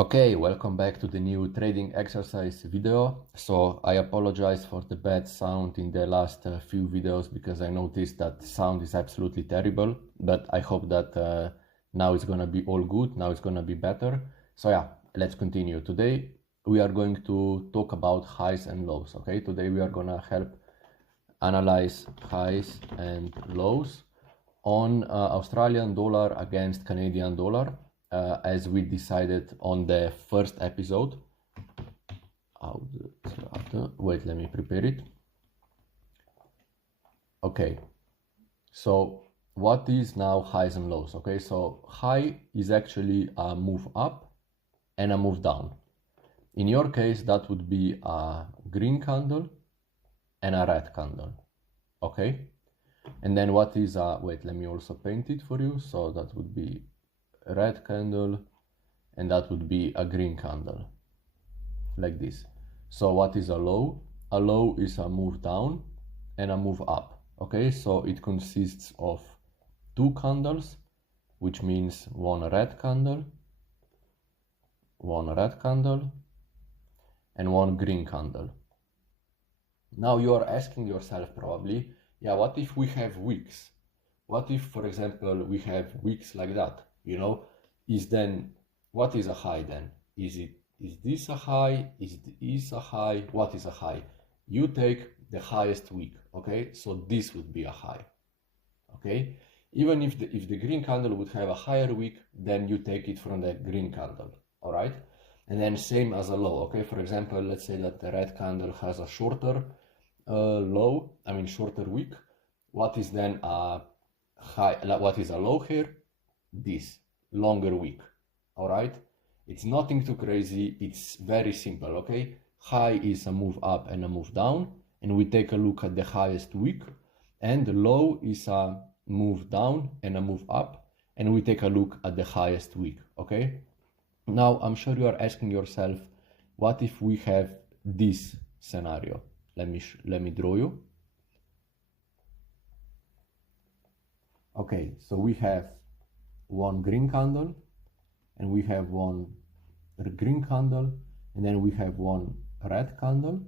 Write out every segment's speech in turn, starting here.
Okay, welcome back to the new trading exercise video. So I apologize for the bad sound in the last few videos because I noticed that sound is absolutely terrible, but I hope that now it's gonna be all good, now it's gonna be better. So yeah, let's continue. Today we are going to talk about highs and lows, okay? Today we are gonna help analyze highs and lows on Australian dollar against Canadian dollar. As we decided on the first episode. Wait, let me prepare it. Okay, so what is now highs and lows? Okay, so high is actually a move up and a move down. In your case, that would be a green candle and a red candle. Okay, and then what is a, wait, let me also paint it for you. So that would be a red candle and that would be a green candle, like this. So what is a low? A low is a move down and a move up, okay? So it consists of two candles, which means one red candle, and one green candle. Now you are asking yourself probably, yeah, what if we have wicks? What if, for example, we have wicks like that, you know? What is a high then? Is this a high? Is this a high? What is a high? You take the highest wick, okay? So this would be a high, okay? Even if the green candle would have a higher wick, then you take it from the green candle, all right? And then same as a low, okay? For example, let's say that the red candle has a shorter shorter wick. What is then a high? What is a low here? This longer wick, all right? It's nothing too crazy, it's very simple, okay? High is a move up and a move down, and we take a look at the highest wick, and the low is a move down and a move up, and we take a look at the highest wick, okay? Now, I'm sure you are asking yourself, what if we have this scenario? Let me draw you. Okay, so we have one green candle, and we have one green candle, and then we have one red candle,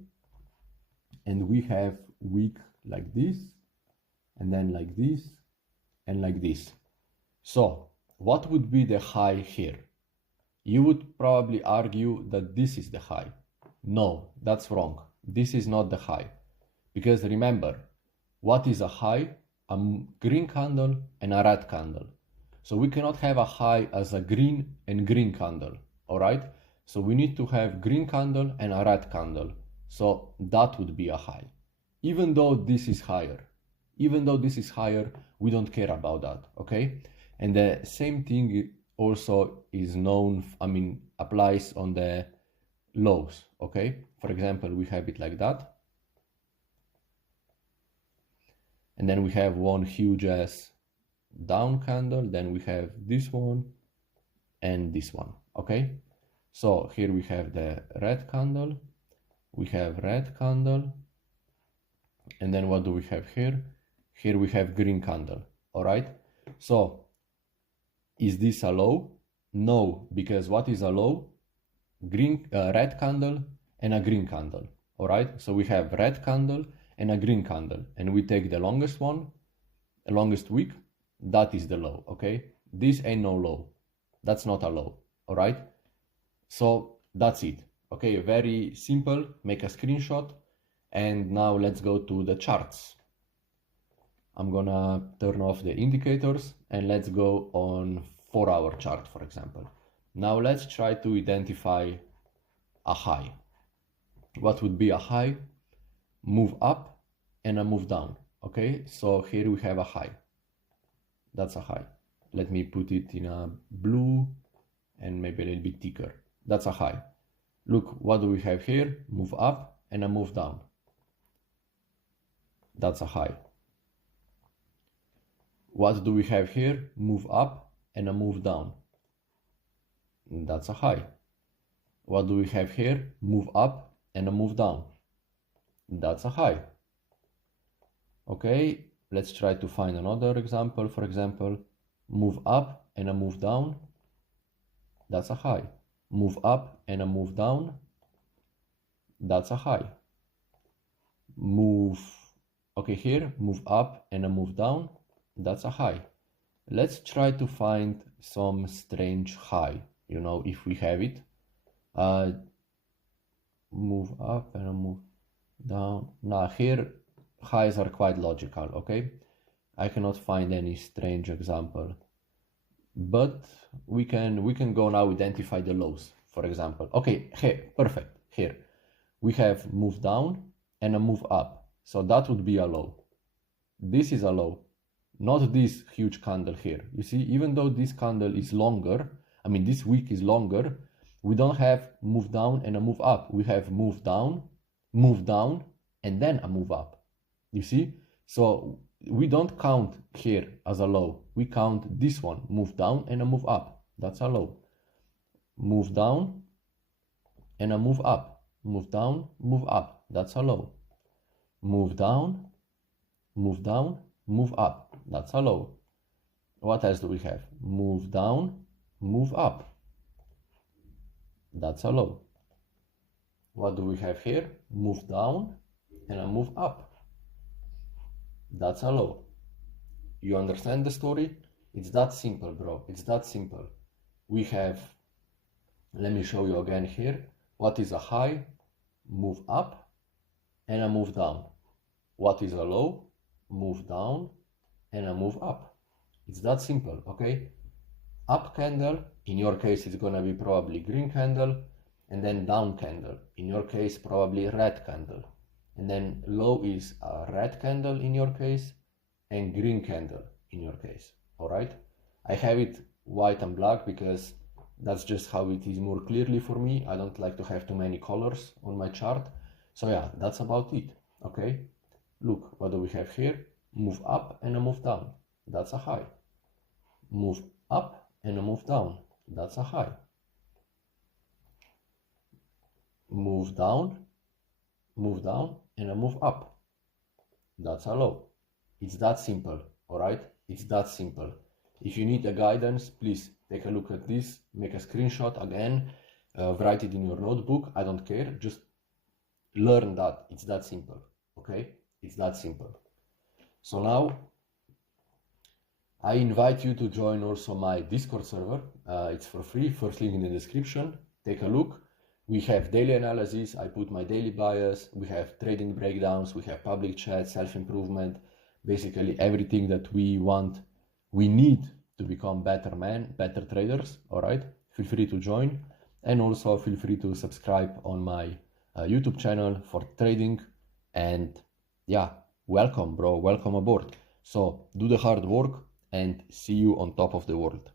and we have wick like this, and then like this, and like this. So what would be the high here? You would probably argue that this is the high. No, that's wrong. This is not the high. Because remember, what is a high? A green candle and a red candle. So we cannot have a high as a green and green candle, all right? So we need to have green candle and a red candle. So that would be a high. Even though this is higher, we don't care about that, okay? And the same thing also is applies on the lows, okay? For example, we have it like that. And then we have one huge ass down candle, then we have this one and this one, okay? So here we have the red candle, we have red candle, and then what do we have here? Here we have green candle, all right? So is this a low? No, because what is a low? Red candle and a green candle, all right? So we have red candle and a green candle, and we take the longest one, the longest wick, that is the low, okay? This ain't no low, that's not a low, all right? So that's it, okay? Very simple. Make a screenshot, and now let's go to the charts. I'm gonna turn off the indicators and let's go on 4-hour chart, for example. Now let's try to identify a high. What would be a high? Move up and a move down, okay? So here we have a high. That's a high. Let me put it in a blue and maybe a little bit thicker. That's a high. Look, what do we have here? Move up and a move down. That's a high. What do we have here? Move up and a move down. That's a high. What do we have here? Move up and a move down. That's a high. Okay, let's try to find another example. For example, move up and a move down. That's a high. move up and a move down, that's a high. Move, okay, here, move up and a move down, that's a high. Let's try to find some strange high, you know, if we have it. Move up and a move down. Now here, highs are quite logical, okay? I cannot find any strange example. But we can go now identify the lows, for example. Okay, here, perfect. Here we have move down and a move up, so that would be a low. This is a low, not this huge candle here. You see, even though this candle is longer, I mean this wick is longer, we don't have move down and a move up. We have move down, and then a move up. You see, so we don't count here as a low. We count this one, move down and a move up. That's a low. Move down and a move up. Move down, move up. That's a low. Move down, move up. That's a low. What else do we have? Move down, move up. That's a low. What do we have here? Move down and a move up. That's a low. You understand the story? It's that simple, bro. It's that simple. We have, let me show you again here. What is a high? Move up and a move down. What is a low? Move down and a move up. It's that simple, okay? Up candle, in your case it's gonna be probably green candle, and then down candle, in your case probably red candle. And then low is a red candle in your case and green candle in your case. All right, I have it white and black because that's just how it is more clearly for me. I don't like to have too many colors on my chart. So yeah, that's about it. Okay, look, what do we have here? Move up and a move down. That's a high. Move up and a move down. That's a high. Move down and a move up. That's a low. It's that simple, all right? It's that simple. If you need a guidance, please take a look at this, make a screenshot again, write it in your notebook. I don't care, just learn that. It's that simple, okay? It's that simple. So now I invite you to join also my Discord server. It's for free, first link in the description. Take a look. We have daily analysis, I put my daily bias, we have trading breakdowns, we have public chat, self-improvement, basically everything that we want, we need to become better men, better traders, all right? Feel free to join, and also feel free to subscribe on my YouTube channel for trading, and yeah, welcome bro, welcome aboard. So do the hard work and see you on top of the world.